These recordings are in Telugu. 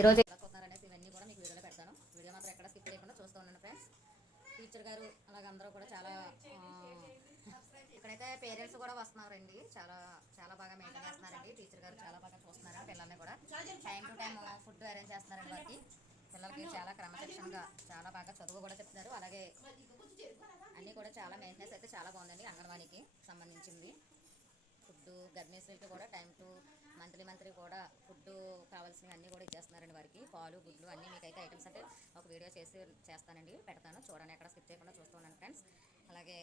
ఈరోజు ఎలా కొన్నారనేసి ఇవన్నీ కూడా మీకు వీడియోలో పెడతాను. వీడియో మాత్రం ఎక్కడ స్కిప్ చేయకుండా చూస్తూ ఉండండి ఫ్రెండ్స్ టీచర్ గారు అలాగే అందరూ కూడా చాలా ఇక్కడైతే పేరెంట్స్ కూడా వస్తున్నారండి. చాలా చాలా బాగా మెయింటైన్ చేస్తున్నారండి. టీచర్ గారు చాలా బాగా చూస్తున్నారు పిల్లల్ని కూడా. Time to time food arrange చేస్తున్నారండి వారికి పిల్లలకి చాలా క్రమశిక్షణగా చాలా బాగా చదువు కూడా చెప్తున్నారు. అలాగే అన్నీ కూడా చాలా మెయింటెనెన్స్ అయితే చాలా బాగుందండి అంగన్వాడీకి సంబంధించింది. ఫుడ్ గర్మేశ్వరికి కూడా టైం టు మంత్లీ మంత్లీ కూడా ఫుడ్ కావాల్సినవి అన్నీ కూడా ఇచ్చేస్తున్నారండి వారికి. పాలు గుడ్లు అన్నీ మీకు అయితే ఐటమ్స్ అంటే ఒక వీడియో చేసి చేస్తానండి పెడతాను. చూడండి ఎక్కడ స్కిప్ చేయకుండా చూస్తూ ఉన్నాను ఫ్రెండ్స్. అలాగే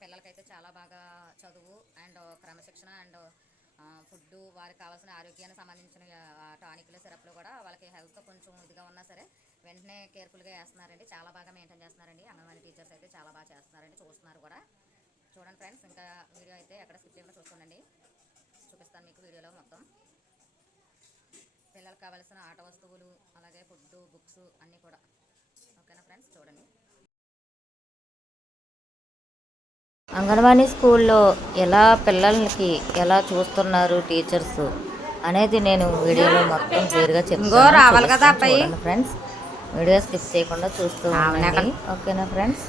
పిల్లలకైతే చాలా బాగా చదువు అండ్ క్రమశిక్షణ అండ్ ఫుడ్ వారికి కావాల్సిన ఆరోగ్యానికి సంబంధించిన టానిక్లు సిరప్లు కూడా వాళ్ళకి హెల్త్ కొంచెం ఇదిగా ఉన్నా సరే వెంటనే కేర్ఫుల్గా వేస్తున్నారండి. చాలా బాగా మెయింటైన్ చేస్తున్నారండి. అంగన్వాడీ టీచర్స్ అయితే చాలా బాగా చేస్తున్నారండి. చూడండి ఫ్రెండ్స్ ఇంకా వీడియో అయితే ఎక్కడ స్కిప్ చేయకుండా చూస్తుండండి చూపిస్తాను మీకు వీడియోలో మొత్తం. పిల్లలకు కావాల్సిన ఆట వస్తువులు అలాగే ఫుడ్ బుక్స్ అన్నీ కూడా. ఓకేనా ఫ్రెండ్స్? చూడండి. అంగన్వాడీ స్కూల్లో ఎలా పిల్లలకి ఎలా చూస్తున్నారు టీచర్స్ అనేది నేను వీడియోలో మొత్తం క్లియర్గా ఇంగో రావాలి కదా చెప్తాను ఫ్రెండ్స్. వీడియో స్కిప్ చేయకుండా చూస్తూ ఉండండి. ఓకేనా ఫ్రెండ్స్?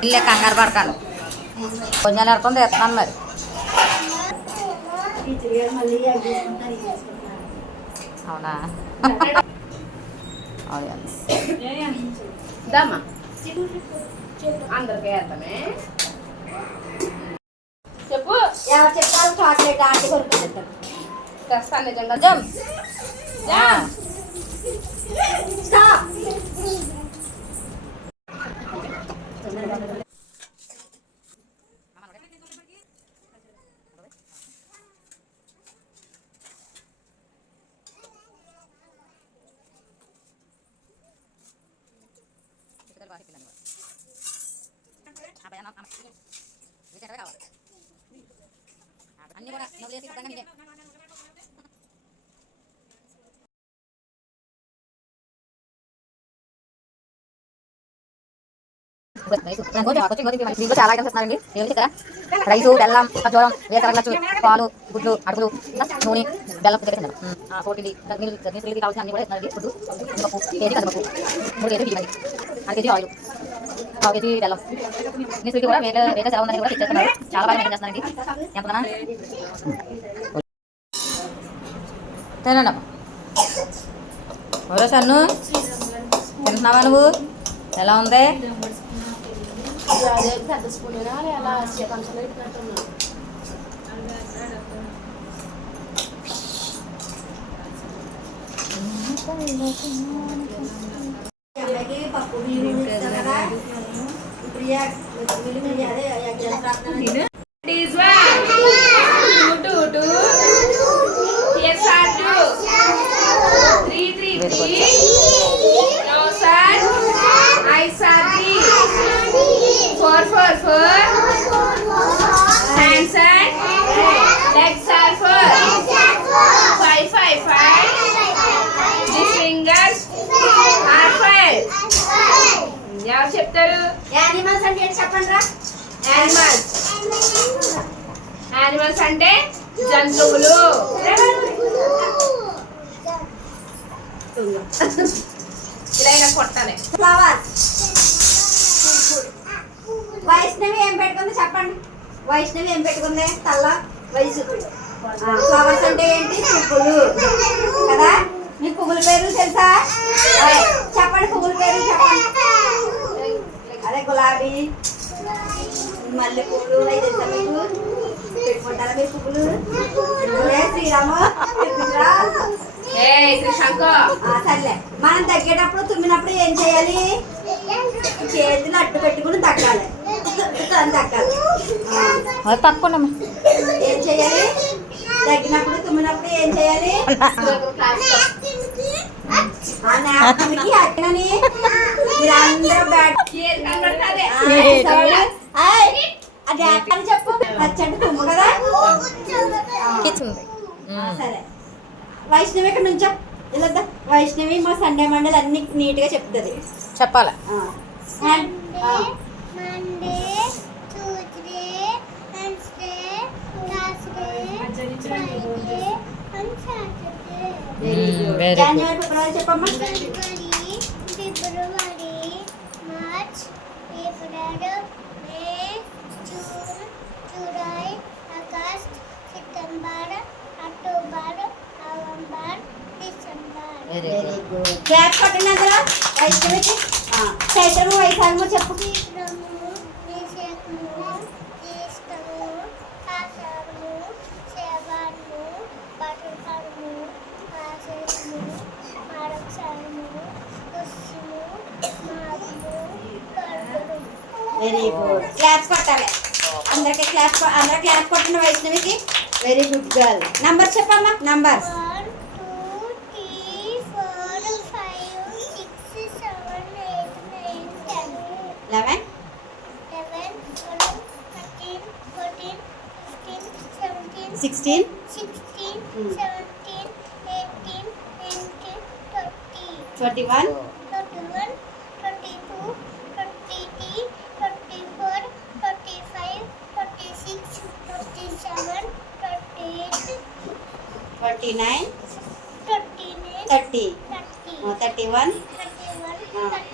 ఇల్లే కంగారు పడకాను కొంచెం ఎడుకొని తెస్తున్నాను మరి అవునా అందరికీ వేద్దామే చెప్పు ఎవరు చెప్తారు చాక్లెట్ ఆంటీ కొనుక్కుంటారు తెస్తాను నిజంగా జమ్ జమ్ స్టాప్ చిక్కుడు బాగా పిల్లలు కూడా. అబ్బాయి అన్న- అన్న. ఇవి చెడ్డవి కావాలి. అన్నీ కూడా నువ్వు చేసి దీంట్లో చాలా ఐటమ్స్ ఇస్తున్నారండి ఏమి ఇక్కడ రైసు బెల్లం ఖర్జూరం వేసరగలచ్చు పాలు గుడ్లు అడుగులు నూనె బెల్లం దగ్గర పోటీలు గర్భిణీలు గర్భిణీలకి కావాల్సిన అన్ని కూడా ఇస్తున్నారండి ఫుడ్ కందిపప్పు కేజీ కందిపప్పు మూడు కేజీ బియ్యం అర కేజీ ఆయిల్ పావు కేజీ బెల్లం మీ స్వీట్ కూడా వేరే వేరే సెలవు ఉందని కూడా ఇచ్చేస్తున్నారు చాలా బాగా మెయింటైన్ చేస్తున్నారండి ఎంతనా తినండి ఎవరో సన్ను తింటున్నావా నువ్వు? ఎలా ఉంది? అదే పెద్ద స్పూన్ అలా కొంచెం పెట్టినట్టున్నా అమ్మాయికి పప్పు బియ్యం ఇస్తాం కదా ప్రియా మిల్లి మిల్లి అదే చెప్తారు? యానిమల్స్ అంటే ఏంటి చెప్పండి రా యానిమల్స్ యానిమల్స్ అంటే జంతువులు. ఇలా ఇలా కొట్టాలి. ఫ్లవర్ వైష్ణవి ఏం పెట్టుకుంది చెప్పండి? వైష్ణవి ఏం పెట్టుకుంది? తల్ల వయసు. ఫ్లవర్స్ అంటే ఏంటి? పువ్వులు. కదా? మీకు పువ్వుల పేర్లు తెలుసా? చెప్పండి పువ్వుల పేర్లు చెప్పండి. అదే గులాబీ మల్లె పువ్వులు మీకు పెట్టుకుంటారా మీరు పువ్వులు? శ్రీరామ? సర్లే. మనం తగ్గేటప్పుడు తుమ్మినప్పుడు ఏం చేయాలి? చేతులు అడ్డు పెట్టుకుని తగ్గాలి. తగ్గాలి. తక్కువ ఏం చేయాలి? తగ్గినప్పుడు తుమ్మినప్పుడు ఏం చేయాలి? ఆ నాపనికి అక్కడని మీరందరూ బ్యాట్ చెప్పు కదా సరే వైష్ణవి ఇక్కడ నుంచి ఇలా వైష్ణవి మా సండే మండలి అన్ని నీట్గా చెప్తుంది చెప్పాలి hmm, జనవరి ఫిబ్రవరి చెప్పమ్మా. ఆషాఢము, మాఘమాసము, చైత్రము వైశాఖము చెప్పు. వెరీ గుడ్ క్లాప్స్ కొట్టాలి. అందరికి క్లాప్స్ కొ- అందరూ క్లాప్స్ కొట్టండి వైష్ణవికి వెరీ గుడ్ గర్ల్ నంబర్ చెప్పమ్మా? Number 17, 18, 19, 20. 21. 22, 23, 24, 25, 26, 27, 28, 29, 39, 30. 30. 31. 31, 32.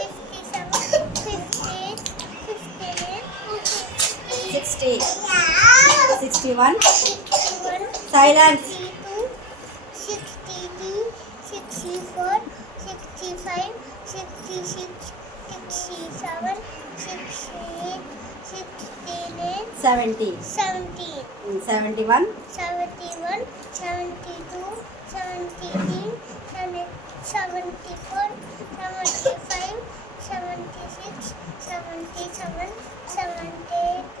60. Sixty sixty one 61, silence 62, 63, 64, 65, 66, 67, 68, 69, seventy 70, seventy one 71, 72, 73, 74, 75, 76, 77, 78, 79, seven 80. Eight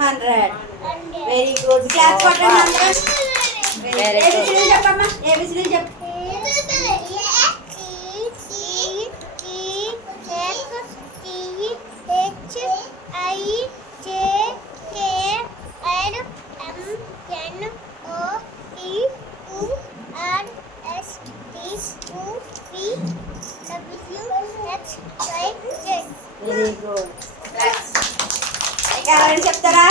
hundred. 100. Very good claps కొట్టండి అందరూ. ఏబిసిడీలు చెప్పమ్మా. ఏబిసిడీలు చెప్పు వెరీ గుడ్ ఇంకా ఎవరైనా చెప్తారా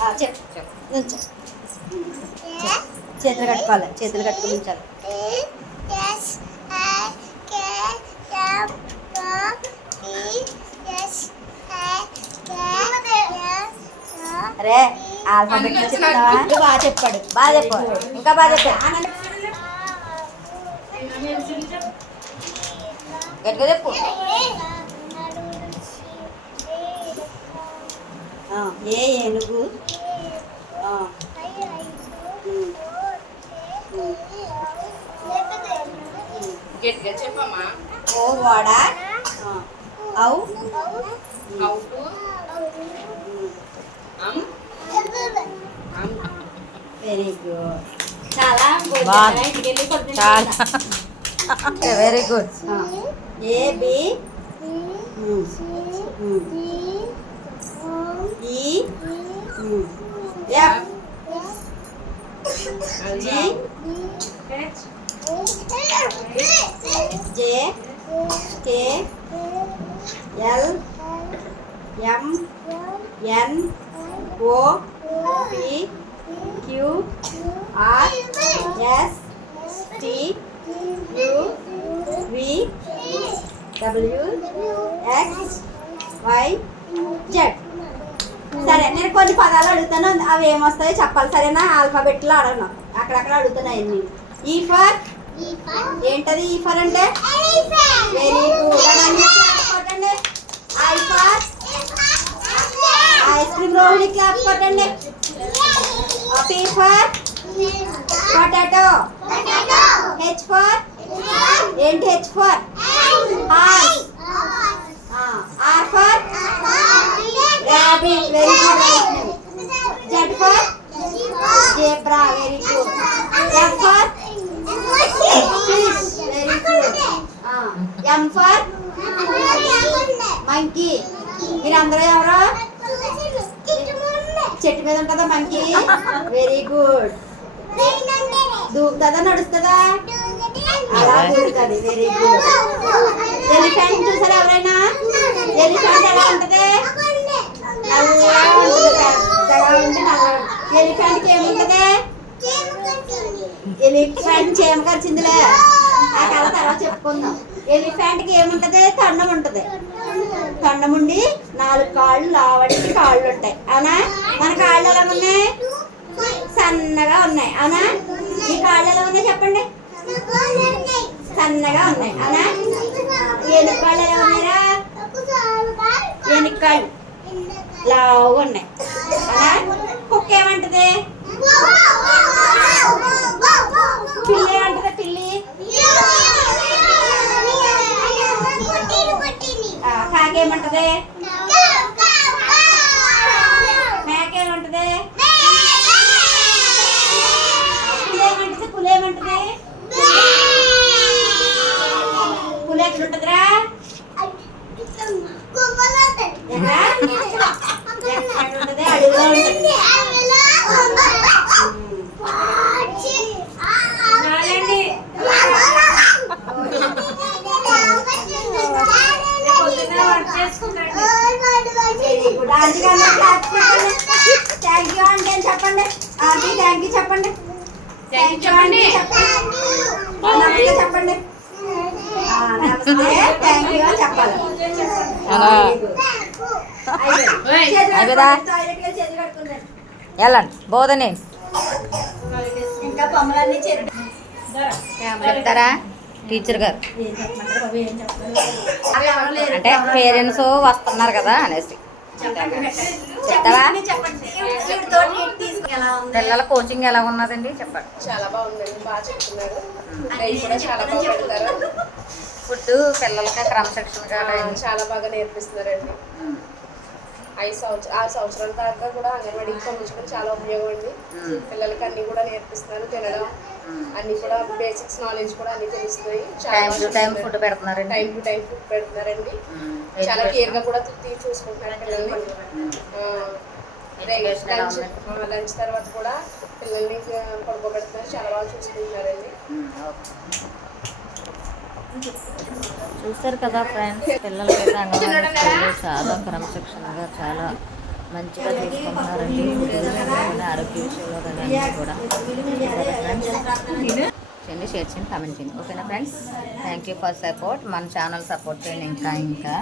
ఆ, చెప్పు నుంచో చేతులు కట్టుకోవాలి చేతులు కట్టుకుని ఉంచాలి. అరే ఆల్ఫాబెట్ చెప్తావా బాగా చెప్పాడు బాగా చెప్పు ఇంకా బాగా చెప్పాడు. గట్టిగా చెప్పు? ఏ ఏనుగు ఆ, గట్టిగా చెప్పమ్మా. ఓ వాడ. ఆ, ఔ. అమ్ వెరీ గుడ్. చాలా very good. A B. E. F. G. J K L M N O P Q R S T U V W X Y Z సరే నేను కొన్ని పదాలు అడుగుతాను అవి ఏమొస్తాయో చెప్పాలి. సరేనా? ఆల్ఫాబెట్లో అడగను. అక్కడక్కడ అడుగుతున్నాయి ఈ e ఫర్ ఏంటది ఈ ఫర్ అంటే? వెరీ గుడ్ కొట్టండి I for? Ice cream Rohini clap కొట్టండి. P for? Potato. H for? ఏంటి H for? Horse R for? Rabbit. Very good Z for zebra. Very good. F for M for monkey. మీరందరూ ఎవరు చెట్టు మీద ఉంటుందా మంకీ వెరీ గుడ్ దూకుతుందా నడుస్తుందా అలా దూకుతుంది వెరీ గుడ్ ఎలిఫెంట్ చూసారా ఎవరైనా ఎలిఫెంట్ ఎలా ఉంటది నల్లగా ఉంటుంది పెద్దగా ఉండి నల్లగా ఎలిఫెంట్కి ఏముంటది ఎలిఫెంట్ చీమ కరిచిందిలే ఆ కథ తర్వాత చెప్పుకుందాం. ఎలిఫెంట్కి ఏముంటది? తొండం ఉంటది. తొండం ఉండి నాలుగు కాళ్ళు లావడికి కాళ్ళు ఉంటాయి. అవునా? మన కాళ్ళు ఎలా ఉన్నాయి? సన్నగా ఉన్నాయి. అవునా? ఈ కాళ్ళు ఎలా ఉన్నాయి చెప్పండి? సన్నగా ఉన్నాయి. అవునా? ఎనుక కాళ్ళు ఎలా ఉన్నారా ఎనుక కాళ్ళు లావుగా ఉన్నాయి. అవునా? కుక్క ఏమంటది పిల్లి ఏమంటది పిల్లి ఆ, కాకి ఏమంటది మేక ఏమంటది పులి ఏమంటది పులి ఏమంటది పులి ఎక్కడ ఉంటదిరా ఎక్కడా? ఎక్కడ ఉంటది అడవిలో ఉంటది చాలండి థ్యాంక్ యూ అంటే చెప్పండి ఆంటీ థ్యాంక్ యూ చెప్పండి Thank you చెప్పండి. చెప్పండి థ్యాంక్ యూ అని చెప్పాలి అలా. ఓయ్. అయిపోయిందా? వెళ్ళండి. బోధనే చెప్తారా టీచర్ గారు. అంటే పేరెంట్స్ వస్తున్నారు కదా అనేసి. చెప్తావా? చెప్పండి తోటి తీసుకు ఎలా ఉంది? పిల్లల కోచింగ్ ఎలా ఉన్నదండి? చెప్పండి. చాలా బాగుందండి. బాగా చెప్తున్నారు. ఫుడ్ పిల్లలకి క్రమశిక్షణగా ఆ, చాలా బాగా నేర్పిస్తున్నారండి. ఐదు సంవత్సరం ఆరు సంవత్సరాల దాకా కూడా అంగన్వాడీకి పంపించడం చాలా ఉపయోగం అండి. పిల్లలకి అన్ని కూడా నేర్పిస్తున్నారు తినడం. అన్ని కూడా బేసిక్స్ నాలెడ్జ్ కూడా అన్ని తెలుస్తాయి. టైం టు టైం ఫుడ్ పెడుతున్నారండి. టైం టు టైం ఫుడ్ పెడుతున్నారండి. చాలా కేర్గా కూడా చూసుకుంటున్నారు పిల్లల్ని. లంచ్? లంచ్ తర్వాత కూడా పిల్లల్ని పడుకోబెడుతున్నారు. చాలా బాగా చూసుకుంటున్నారండి. చూస్తారు కదా ఫ్రెండ్స్ పిల్లలకైతే అంగన్వాడీ స్కూల్లో చాలా క్రమశిక్షణగా చాలా మంచిగా తీసుకుంటున్నారండి. ఆరోగ్య విషయంలో కానీ కూడా. చేయండి షేర్ చేయండి కామెంట్ చేయండి. ఓకేనా friends? Thank you for support మన ఛానల్ సపోర్ట్ చేయండి ఇంకా ఇంకా.